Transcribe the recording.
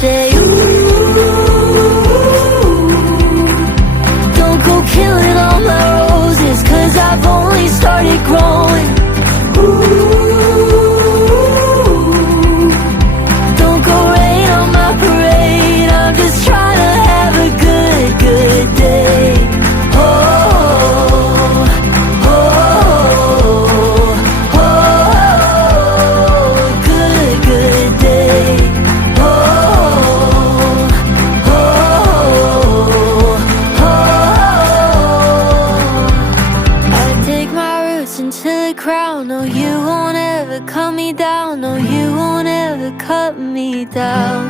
say, ooh, don't go killing all my roses, 'cause I've only started growing. Ooh, don't go rain on my parade, I'm just trying to have a good, good day. Oh, oh, oh, oh, good, good day. Oh, oh, oh, I dig my roots into the ground. No, you won't ever cut me down. No, you won't ever cut me down.